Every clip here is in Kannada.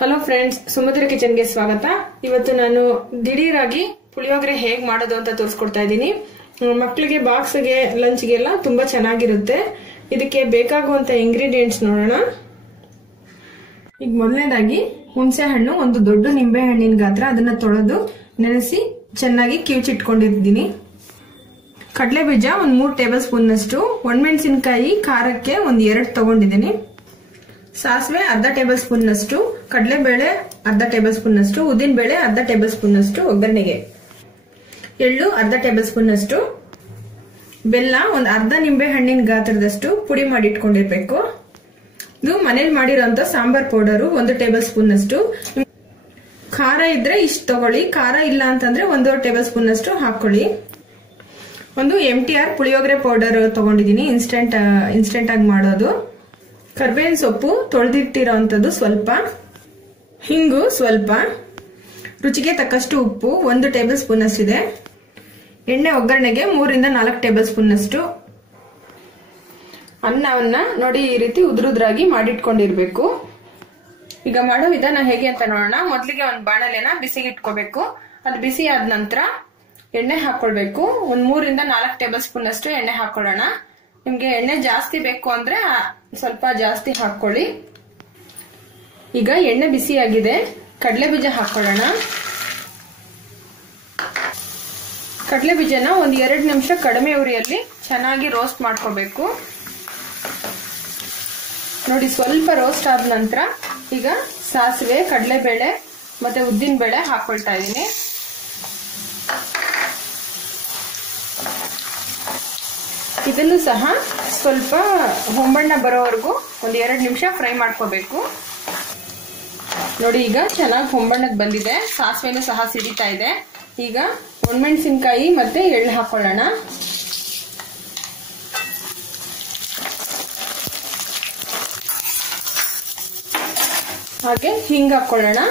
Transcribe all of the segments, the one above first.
ಹಲೋ ಫ್ರೆಂಡ್ಸ್ ಸುಮಧುರ ಕಿಚನ್ಗೆ ಸ್ವಾಗತ. ಇವತ್ತು ನಾನು ದಿಢೀರಾಗಿ ಪುಳಿಯೋಗರೆ ಹೇಗ್ ಮಾಡೋದು ಅಂತ ತೋರಿಸ್ಕೊಡ್ತಾ ಇದ್ದೀನಿ. ಮಕ್ಕಳಿಗೆ ಬಾಕ್ಸ್ಗೆ ಲಂಚ್ಗೆಲ್ಲ ತುಂಬಾ ಚೆನ್ನಾಗಿರುತ್ತೆ. ಇದಕ್ಕೆ ಬೇಕಾಗುವಂತ ಇಂಗ್ರೀಡಿಯೆಂಟ್ಸ್ ನೋಡೋಣ. ಈಗ ಮೊದಲನೇದಾಗಿ ಹುಣಸೆ ಹಣ್ಣು, ಒಂದು ದೊಡ್ಡ ನಿಂಬೆ ಹಣ್ಣಿನ ಗಾತ್ರ. ಅದನ್ನ ತೊಳೆದು ನೆನೆಸಿ ಚೆನ್ನಾಗಿ ಕಿವುಚಿಟ್ಕೊಂಡಿದ್ದೀನಿ ಕಡಲೆ ಬೀಜ ಒಂದು ಮೂರು ಟೇಬಲ್ ಸ್ಪೂನ್ನಷ್ಟು ಒಣಮೆಣಸಿನಕಾಯಿ, ಖಾರಕ್ಕೆ ಒಂದು ಎರಡು ತಗೊಂಡಿದ್ದೀನಿ. ಸಾಸಿವೆ ಅರ್ಧ ಟೇಬಲ್ ಸ್ಪೂನ್ನಷ್ಟು ಕಡಲೆಬೇಳೆ ಅರ್ಧ ಟೇಬಲ್ ಸ್ಪೂನ್ನಷ್ಟು ಉದ್ದಿನ ಬೇಳೆ ಅರ್ಧ ಟೇಬಲ್ ಸ್ಪೂನ್ ಸ್ಪೂನ್ನಷ್ಟು ಒಗ್ಗರಣೆಗೆ. ಎಳ್ಳು ಅರ್ಧ ಟೇಬಲ್ ಸ್ಪೂನ್ನಷ್ಟು ಬೆಲ್ಲ ಒಂದು ಅರ್ಧ ನಿಂಬೆ ಹಣ್ಣಿನ ಗಾತ್ರದಷ್ಟು ಪುಡಿ ಮಾಡಿ ಇಟ್ಕೊಂಡಿರ್ಬೇಕು. ಇದು ಮನೇಲಿ ಮಾಡಿರೋಂಥ ಸಾಂಬಾರ್ ಪೌಡರು ಒಂದು ಟೇಬಲ್ ಸ್ಪೂನ್ನಷ್ಟು ಖಾರ ಇದ್ರೆ ಇಷ್ಟು ತಗೊಳ್ಳಿ, ಖಾರ ಇಲ್ಲ ಅಂತಂದ್ರೆ ಒಂದೂವರೆ ಟೇಬಲ್ ಸ್ಪೂನ್ನಷ್ಟು ಹಾಕೊಳ್ಳಿ. ಒಂದು M T R puliyogare powder ತಗೊಂಡಿದ್ದೀನಿ, ಇನ್ಸ್ಟೆಂಟ್ ಇನ್ಸ್ಟೆಂಟ್ ಆಗಿ ಮಾಡೋದು. ಕರ್ಬೇವಿನ ಸೊಪ್ಪು ತೊಳೆದಿಟ್ಟಿರೋಂಥದ್ದು ಸ್ವಲ್ಪ, ಹಿಂಗು ಸ್ವಲ್ಪ, ರುಚಿಗೆ ತಕ್ಕಷ್ಟು ಉಪ್ಪು, ಒಂದು ಟೇಬಲ್ ಸ್ಪೂನ್ ಅಷ್ಟಿದೆ ಎಣ್ಣೆ ಒಗ್ಗರಣೆಗೆ ಮೂರಿಂದ ನಾಲ್ಕು ಟೇಬಲ್ ಸ್ಪೂನ್ ಅಷ್ಟು ಅನ್ನವನ್ನ ನೋಡಿ ಈ ರೀತಿ ಉದುರುದ್ರಾಗಿ ಮಾಡಿಟ್ಕೊಂಡಿರ್ಬೇಕು. ಈಗ ಮಾಡೋ ವಿಧಾನ ಹೇಗೆ ಅಂತ ನೋಡೋಣ. ಮೊದಲಿಗೆ ಒಂದು ಬಾಣಲೆನ ಬಿಸಿಗೆ ಇಟ್ಕೋಬೇಕು ಅದು ಬಿಸಿ ಆದ ನಂತರ ಎಣ್ಣೆ ಹಾಕೊಳ್ಬೇಕು. ಒಂದು ಮೂರಿಂದ ನಾಲ್ಕು ಟೇಬಲ್ ಸ್ಪೂನ್ ಅಷ್ಟು ಎಣ್ಣೆ ಹಾಕೊಳ್ಳೋಣ. ನಿಮ್ಗೆ ಎಣ್ಣೆ ಜಾಸ್ತಿ ಬೇಕು ಅಂದ್ರೆ ಸ್ವಲ್ಪ ಜಾಸ್ತಿ ಹಾಕೊಳ್ಳಿ. ಈಗ ಎಣ್ಣೆ ಬಿಸಿಯಾಗಿದೆ. ಕಡಲೆ ಬೀಜ ಹಾಕೊಳ್ಳೋಣ. ಕಡಲೆ ಬೀಜನ ಒಂದ್ ಎರಡು ನಿಮಿಷ ಕಡಿಮೆ ಉರಿಯಲ್ಲಿ ಚೆನ್ನಾಗಿ ರೋಸ್ಟ್ ಮಾಡ್ಕೋಬೇಕು. ನೋಡಿ, ಸ್ವಲ್ಪ ರೋಸ್ಟ್ ಆದ ನಂತರ ಈಗ ಸಾಸಿವೆ, ಕಡಲೆಬೇಳೆ ಮತ್ತೆ ಉದ್ದಿನ ಬೇಳೆ ಹಾಕೊಳ್ತಾ ಇದ್ದೀನಿ. ಇದನ್ನು ಸಹ ಸ್ವಲ್ಪ ಹೊಂಬಣ್ಣ ಬರೋವರೆಗೂ ಒಂದು ಎರಡು ನಿಮಿಷ ಫ್ರೈ ಮಾಡ್ಕೋಬೇಕು. ನೋಡಿ, ಈಗ ಚೆನ್ನಾಗಿ ಹೊಂಬಣ್ಣಕ್ಕೆ ಬಂದಿದೆ. ಸಾಸಿವೆನೂ ಸಹ ಸಿಡಿತಾ ಇದೆ. ಈಗ ಒಣಮೆಣಸಿನ್ಕಾಯಿ ಮತ್ತೆ ಎಳ್ಳು ಹಾಕೊಳ್ಳೋಣ. ಹಾಗೆ ಹಿಂಗ್ ಹಾಕೊಳ್ಳೋಣ.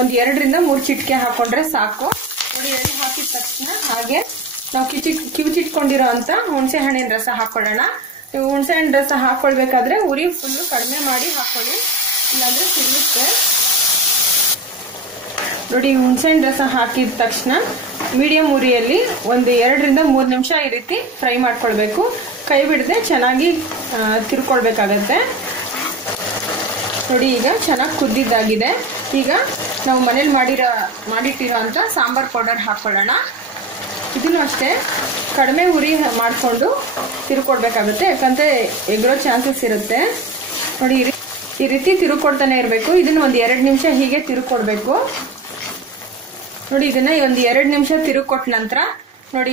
ಒಂದು ಎರಡರಿಂದ ಮೂರು ಚಿಟಿಕೆ ಹಾಕೊಂಡ್ರೆ ಸಾಕು. ನೋಡಿ, ಎಳ್ಳು ಹಾಕಿದ ತಕ್ಷಣ ಹಾಗೆ ನಾವು ಕಿಚಿ, ಕಿವುಚಿಟ್ಕೊಂಡಿರೋ ಅಂತ ಹುಣಸೆ ಹಣ್ಣಿನ ರಸ ಹಾಕೊಳ್ಳೋಣ. ಹುಣಸೆ ಹಣ್ಣಿನ ರಸ ಹಾಕ್ಕೊಳ್ಬೇಕಾದ್ರೆ ಉರಿ ಫುಲ್ಲು ಕಡಿಮೆ ಮಾಡಿ ಹಾಕೊಳ್ಳಿ. ಇಲ್ಲಾಂದ್ರೆ ಸಿಗುತ್ತೆ. ನೋಡಿ, ಹುಣಸೆ ಹಣ್ಣು ರಸ ಹಾಕಿದ ತಕ್ಷಣ ಮೀಡಿಯಂ ಉರಿಯಲ್ಲಿ ಒಂದು ಎರಡರಿಂದ ಮೂರು ನಿಮಿಷ ಈ ರೀತಿ ಫ್ರೈ ಮಾಡ್ಕೊಳ್ಬೇಕು. ಕೈ ಬಿಡದೆ ಚೆನ್ನಾಗಿ ತಿರ್ಕೊಳ್ಬೇಕಾಗತ್ತೆ. ನೋಡಿ, ಈಗ ಚೆನ್ನಾಗಿ ಕುದ್ದಿದ್ದಾಗಿದೆ. ಈಗ ನಾವು ಮನೇಲಿ ಮಾಡಿರೋ, ಮಾಡಿಟ್ಟಿರೋ ಅಂತ ಸಾಂಬಾರ್ ಪೌಡರ್ ಹಾಕೊಳ್ಳೋಣ. ಇದನ್ನು ಅಷ್ಟೇ ಕಡಿಮೆ ಉರಿ ಮಾಡಿಕೊಂಡು ತಿರುಕೊಡ್ಬೇಕಾಗುತ್ತೆ, ಯಾಕಂದರೆ ಎಗ್ರೋ ಚಾನ್ಸಸ್ ಇರುತ್ತೆ. ನೋಡಿ, ಈ ರೀತಿ ತಿರುಕೊಡ್ತಾನೆ ಇರಬೇಕು. ಇದನ್ನು ಒಂದು ಎರಡು ನಿಮಿಷ ಹೀಗೆ ತಿರುಕೊಡ್ಬೇಕು. ನೋಡಿ, ಇದನ್ನ ಒಂದು ಎರಡು ನಿಮಿಷ ತಿರುಕೊಟ್ಟ ನಂತರ, ನೋಡಿ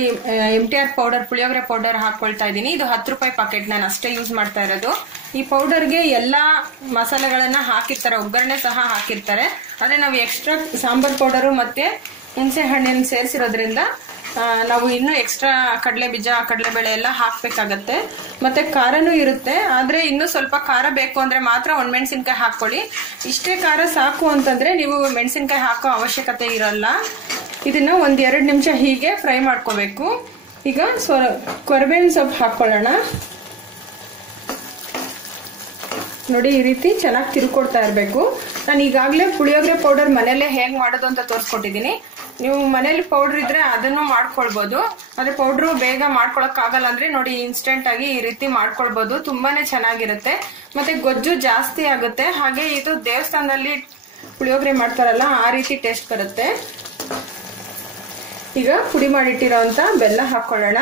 M T R powder puliyogare powder ಹಾಕೊಳ್ತಾ ಇದ್ದೀನಿ. ಇದು ಹತ್ತು ರೂಪಾಯಿ ಪಾಕೆಟ್ ನಾನು ಅಷ್ಟೇ ಯೂಸ್ ಮಾಡ್ತಾ ಇರೋದು. ಈ ಪೌಡರ್ಗೆ ಎಲ್ಲ ಮಸಾಲೆಗಳನ್ನ ಹಾಕಿರ್ತಾರೆ, ಒಗ್ಗರಣೆ ಸಹ ಹಾಕಿರ್ತಾರೆ. ಆದರೆ ನಾವು ಎಕ್ಸ್ಟ್ರಾ ಸಾಂಬಾರ್ ಪೌಡರು ಮತ್ತೆ ಹುಣಸೆ ಹಣ್ಣನ್ನು ಸೇರಿಸಿರೋದ್ರಿಂದ ನಾವು ಇನ್ನೂ ಎಕ್ಸ್ಟ್ರಾ ಕಡಲೆ ಬೀಜ ಕಡಲೆಬೇಳೆ ಎಲ್ಲ ಹಾಕಬೇಕಾಗತ್ತೆ. ಮತ್ತೆ ಖಾರನೂ ಇರುತ್ತೆ, ಆದರೆ ಇನ್ನೂ ಸ್ವಲ್ಪ ಖಾರ ಬೇಕು ಅಂದರೆ ಮಾತ್ರ ಒಂದು ಒಣಮೆಣಸಿನ್ಕಾಯಿ ಹಾಕ್ಕೊಳ್ಳಿ. ಇಷ್ಟೇ ಖಾರ ಸಾಕು ಅಂತಂದರೆ ನೀವು ಮೆಣಸಿನ್ಕಾಯಿ ಹಾಕೋ ಅವಶ್ಯಕತೆ ಇರಲ್ಲ. ಇದನ್ನು ಒಂದು ಎರಡು ನಿಮಿಷ ಹೀಗೆ ಫ್ರೈ ಮಾಡ್ಕೋಬೇಕು. ಈಗ ಸ್ವ, ಕೊರಬೇವಿನ ಸೊಪ್ಪು ಹಾಕ್ಕೊಳ್ಳೋಣ. ನೋಡಿ, ಈ ರೀತಿ ಚೆನ್ನಾಗಿ ತಿರ್ಕೊಡ್ತಾ ಇರಬೇಕು. ನಾನು ಈಗಾಗಲೇ ಪುಳಿಯೋಗರೆ ಪೌಡರ್ ಮನೆಯಲ್ಲೇ ಹೇಗೆ ಮಾಡೋದು ಅಂತ ತೋರಿಸ್ಕೊಟ್ಟಿದ್ದೀನಿ. ನೀವು ಮನೇಲಿ ಪೌಡರ್ ಇದ್ರೆ ಅದನ್ನು ಮಾಡ್ಕೊಳ್ಬಹುದು ಆದ್ರೆ ಪೌಡ್ರು ಬೇಗ ಮಾಡ್ಕೊಳಕ್ ಆಗಲ್ಲ ಅಂದ್ರೆ ನೋಡಿ ಇನ್ಸ್ಟೆಂಟ್ ಆಗಿ ಈ ರೀತಿ ಮಾಡ್ಕೊಳ್ಬಹುದು ತುಂಬಾನೇ ಚೆನ್ನಾಗಿರುತ್ತೆ. ಮತ್ತೆ ಗೊಜ್ಜು ಜಾಸ್ತಿ ಆಗುತ್ತೆ. ಹಾಗೆ ಇದು ದೇವಸ್ಥಾನದಲ್ಲಿ ಪುಳಿಯೋಗರೆ ಮಾಡ್ತಾರಲ್ಲ, ಆ ರೀತಿ ಟೇಸ್ಟ್ ಬರುತ್ತೆ. ಈಗ ಪುಡಿ ಮಾಡಿಟ್ಟಿರೋಂತ ಬೆಲ್ಲ ಹಾಕೊಳ್ಳೋಣ.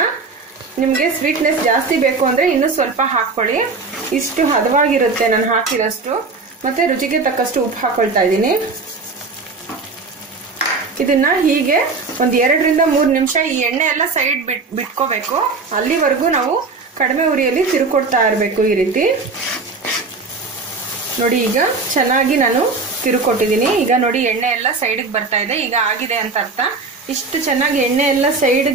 ನಿಮ್ಗೆ ಸ್ವೀಟ್ನೆಸ್ ಜಾಸ್ತಿ ಬೇಕು ಅಂದ್ರೆ ಇನ್ನೂ ಸ್ವಲ್ಪ ಹಾಕೊಳ್ಳಿ ಇಷ್ಟು ಹದವಾಗಿರುತ್ತೆ ನಾನು ಹಾಕಿರೋಷ್ಟು. ಮತ್ತೆ ರುಚಿಗೆ ತಕ್ಕಷ್ಟು ಉಪ್ಪು ಹಾಕೊಳ್ತಾ ಇದ್ದೀನಿ. ಇದನ್ನ ಹೀಗೆ ಒಂದ್ ಎರಡರಿಂದ ಮೂರ್ ನಿಮಿಷ ಈ ಎಣ್ಣೆ ಎಲ್ಲ ಸೈಡ್ ಬಿಟ್ ಬಿಟ್ಕೋಬೇಕು. ಅಲ್ಲಿವರೆಗೂ ನಾವು ಕಡಿಮೆ ಉರಿಯಲ್ಲಿ ತಿರುಕೊಡ್ತಾ ಇರಬೇಕು ಈ ರೀತಿ. ನೋಡಿ, ಈಗ ಚೆನ್ನಾಗಿ ನಾನು ತಿರುಕೊಟ್ಟಿದ್ದೀನಿ. ಈಗ ನೋಡಿ, ಎಣ್ಣೆ ಎಲ್ಲ ಸೈಡ್ಗೆ ಬರ್ತಾ ಇದೆ. ಈಗ ಆಗಿದೆ ಅಂತ ಅರ್ಥ. ಇಷ್ಟು ಚೆನ್ನಾಗಿ ಎಣ್ಣೆ ಎಲ್ಲ ಸೈಡ್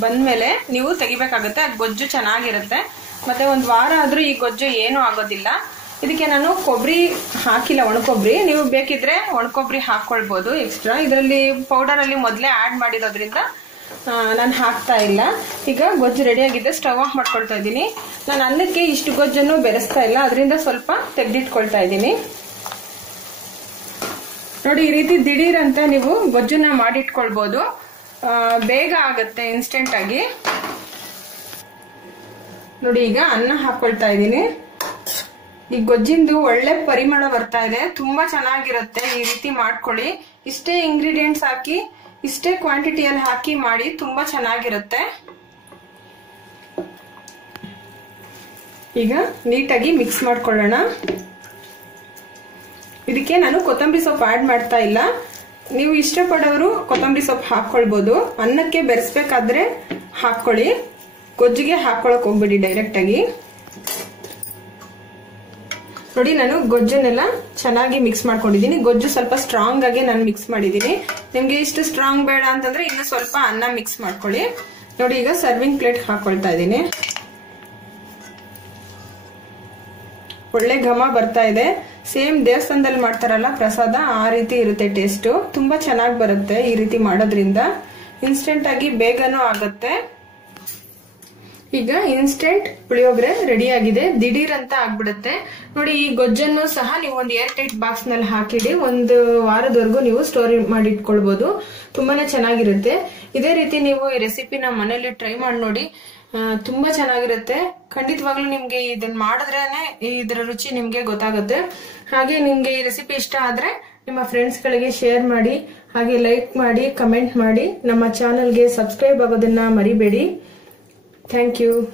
ಬಂದ್ಮೇಲೆ ನೀವು ತೆಗಿಬೇಕಾಗುತ್ತೆ. ಅದು ಗೊಜ್ಜು ಚೆನ್ನಾಗಿರುತ್ತೆ. ಮತ್ತೆ ಒಂದು ವಾರ ಆದ್ರೂ ಈ ಗೊಜ್ಜು ಏನೂ ಆಗೋದಿಲ್ಲ. ಇದಕ್ಕೆ ನಾನು ಕೊಬ್ಬರಿ ಹಾಕಿಲ್ಲ ಒಣಕೊಬ್ಬರಿ ನೀವು ಬೇಕಿದ್ರೆ ಒಣಕೊಬ್ಬರಿ ಹಾಕೊಳ್ಬಹುದು ಎಕ್ಸ್ಟ್ರಾ ಇದರಲ್ಲಿ ಪೌಡರ್ ಅಲ್ಲಿ ಮೊದಲೇ ಆಡ್ ಮಾಡಿರೋದ್ರಿಂದ ನಾನು ಹಾಕ್ತಾ ಇಲ್ಲ. ಈಗ ಗೊಜ್ಜು ರೆಡಿ ಆಗಿದೆ ಸ್ಟವ್ ಆಫ್ ಮಾಡ್ಕೊಳ್ತಾ ಇದ್ದೀನಿ. ನಾನು ಅನ್ನಕ್ಕೆ ಇಷ್ಟು ಗೊಜ್ಜನ್ನು ಬೆರೆಸ್ತಾ ಇಲ್ಲ, ಅದರಿಂದ ಸ್ವಲ್ಪ ತೆಗೆದಿಟ್ಕೊಳ್ತಾ ಇದ್ದೀನಿ. ನೋಡಿ, ಈ ರೀತಿ ದಿಢೀರಂತ ನೀವು ಗೊಜ್ಜನ್ನ ಮಾಡಿಟ್ಕೊಳ್ಬೋದು. ಬೇಗ ಆಗುತ್ತೆ ಇನ್ಸ್ಟೆಂಟ್ ಆಗಿ. ನೋಡಿ, ಈಗ ಅನ್ನ ಹಾಕೊಳ್ತಾ ಇದ್ದೀನಿ. ಈ ಗೊಜ್ಜಿಂದು ಒಳ್ಳೆ ಪರಿಮಳ ಬರ್ತಾ ಇದೆ. ತುಂಬಾ ಚೆನ್ನಾಗಿರುತ್ತೆ. ಈ ರೀತಿ ಮಾಡ್ಕೊಳ್ಳಿ. ಇಷ್ಟೇ ಇಂಗ್ರೀಡಿಯೆಂಟ್ಸ್ ಹಾಕಿ, ಇಷ್ಟೇ ಕ್ವಾಂಟಿಟಿಯಲ್ಲಿ ಹಾಕಿ ಮಾಡಿ ತುಂಬಾ ಚೆನ್ನಾಗಿರುತ್ತೆ. ಈಗ ನೀಟಾಗಿ ಮಿಕ್ಸ್ ಮಾಡ್ಕೊಳ್ಳೋಣ. ಇದಕ್ಕೆ ನಾನು ಕೊತ್ತಂಬರಿ ಸೊಪ್ಪು ಆ್ಯಡ್ ಮಾಡ್ತಾ ಇಲ್ಲ. ನೀವು ಇಷ್ಟಪಡೋರು ಕೊತ್ತಂಬರಿ ಸೊಪ್ಪು ಹಾಕ್ಕೊಳ್ಬೋದು. ಅನ್ನಕ್ಕೆ ಬೆರೆಸ್ಬೇಕಾದ್ರೆ ಹಾಕ್ಕೊಳ್ಳಿ. ಗೊಜ್ಜಿಗೆ ಹಾಕೊಳಕ್ ಹೋಗ್ಬಿಡಿ ಡೈರೆಕ್ಟ್ ಆಗಿ. ನೋಡಿ, ನಾನು ಗೊಜ್ಜನ್ನೆಲ್ಲ ಚೆನ್ನಾಗಿ ಮಿಕ್ಸ್ ಮಾಡ್ಕೊಂಡಿದ್ದೀನಿ. ಗೊಜ್ಜು ಸ್ವಲ್ಪ ಸ್ಟ್ರಾಂಗ್ ಆಗಿ ನಾನು ಮಿಕ್ಸ್ ಮಾಡಿದ್ದೀನಿ. ನಿಮ್ಗೆ ಇಷ್ಟು ಸ್ಟ್ರಾಂಗ್ ಬೇಡ ಅಂತಂದ್ರೆ ಇನ್ನು ಸ್ವಲ್ಪ ಅನ್ನ ಮಿಕ್ಸ್ ಮಾಡ್ಕೊಳ್ಳಿ. ನೋಡಿ, ಈಗ ಸರ್ವಿಂಗ್ ಪ್ಲೇಟ್ ಹಾಕೊಳ್ತಾ ಇದ್ದೀನಿ. ಒಳ್ಳೆ ಘಮ ಬರ್ತಾ ಇದೆ. ಸೇಮ್ ದೇವಸ್ಥಾನದಲ್ಲಿ ಮಾಡ್ತಾರಲ್ಲ, ಪ್ರಸಾದ, ಆ ರೀತಿ ಇರುತ್ತೆ ಟೇಸ್ಟು ತುಂಬಾ ಚೆನ್ನಾಗಿ ಬರುತ್ತೆ ಈ ರೀತಿ ಮಾಡೋದ್ರಿಂದ. ಇನ್ಸ್ಟೆಂಟ್ ಆಗಿ ಬೇಗನೂ ಆಗುತ್ತೆ. ಈಗ ಇನ್ಸ್ಟೆಂಟ್ ಪುಳಿಯೋಗರೆ ರೆಡಿ ಆಗಿದೆ. ದಿಢೀರ್ ಅಂತ ಆಗ್ಬಿಡುತ್ತೆ. ನೋಡಿ, ಈ ಗೊಜ್ಜನ್ನು ಸಹ ನೀವು ಒಂದು ಏರ್ ಟೈಟ್ ಬಾಕ್ಸ್ನಲ್ಲಿ ಹಾಕಿಡಿ. ಒಂದು ವಾರದವರೆಗೂ ನೀವು ಸ್ಟೋರ್ ಮಾಡಿ ಇಟ್ಕೊಳ್ಬಹುದು ತುಂಬಾನೇ ಚೆನ್ನಾಗಿರುತ್ತೆ. ಇದೇ ರೀತಿ ನೀವು ಈ ರೆಸಿಪಿನ ಮನೇಲಿ ಟ್ರೈ ಮಾಡಿ ನೋಡಿ. ತುಂಬಾ ಚೆನ್ನಾಗಿರುತ್ತೆ. ಖಂಡಿತವಾಗ್ಲೂ ನಿಮ್ಗೆ ಇದನ್ನ ಮಾಡಿದ್ರೇನೆ ಇದರ ರುಚಿ ನಿಮ್ಗೆ ಗೊತ್ತಾಗುತ್ತೆ. ಹಾಗೆ ನಿಮ್ಗೆ ಈ ರೆಸಿಪಿ ಇಷ್ಟ ಆದ್ರೆ ನಿಮ್ಮ ಫ್ರೆಂಡ್ಸ್ ಗಳಿಗೆ ಶೇರ್ ಮಾಡಿ, ಹಾಗೆ ಲೈಕ್ ಮಾಡಿ ಕಮೆಂಟ್ ಮಾಡಿ. ನಮ್ಮ ಚಾನಲ್ಗೆ ಸಬ್ಸ್ಕ್ರೈಬ್ ಆಗೋದನ್ನ ಮರಿಬೇಡಿ. Thank you.